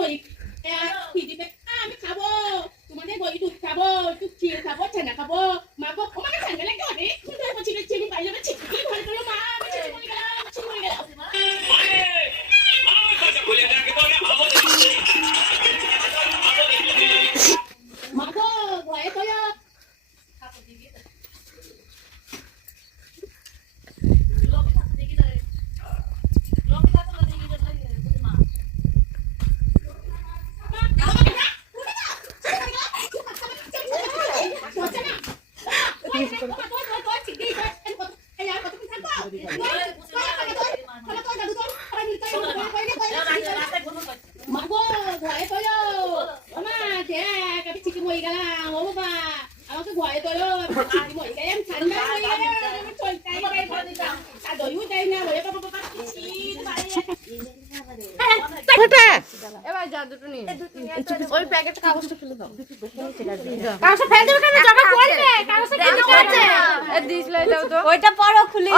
মই দিবে আমি খাবো তোমাদের বই দুধ খাবো একটু ক্ষীর খাবো ছানা খাবো মা গো আমাকে ছানা লাগে অনেক সুন্দর বলছিল চিনি পাইলে না চিনি ঘরে তোলো মা আমি চিনি মরে গেলাম চিনি মরে গেলাম মা গো ঘরে তোলো মাগো ঘরে তোলো আমা দেখ আমি চিকি মরে গেলাম ও বাবা আমাকে ঘরে তোলো চিকি মরে গেলাম ঠান্ডা হয়ে গেল আমি চলতাই গাই দিতাম আর দইও দেয় না ওরে বাবা বাবা ফটা এবার যা দুটো নিয়ে ওই প্যাকেট কাগজটা ফেলে দাও কাগজটা ফেলে দেবে কেন? জমা করবে কাগজটা কেন করছে? দিস লাই দাও তো ওইটা পড়ো খুলে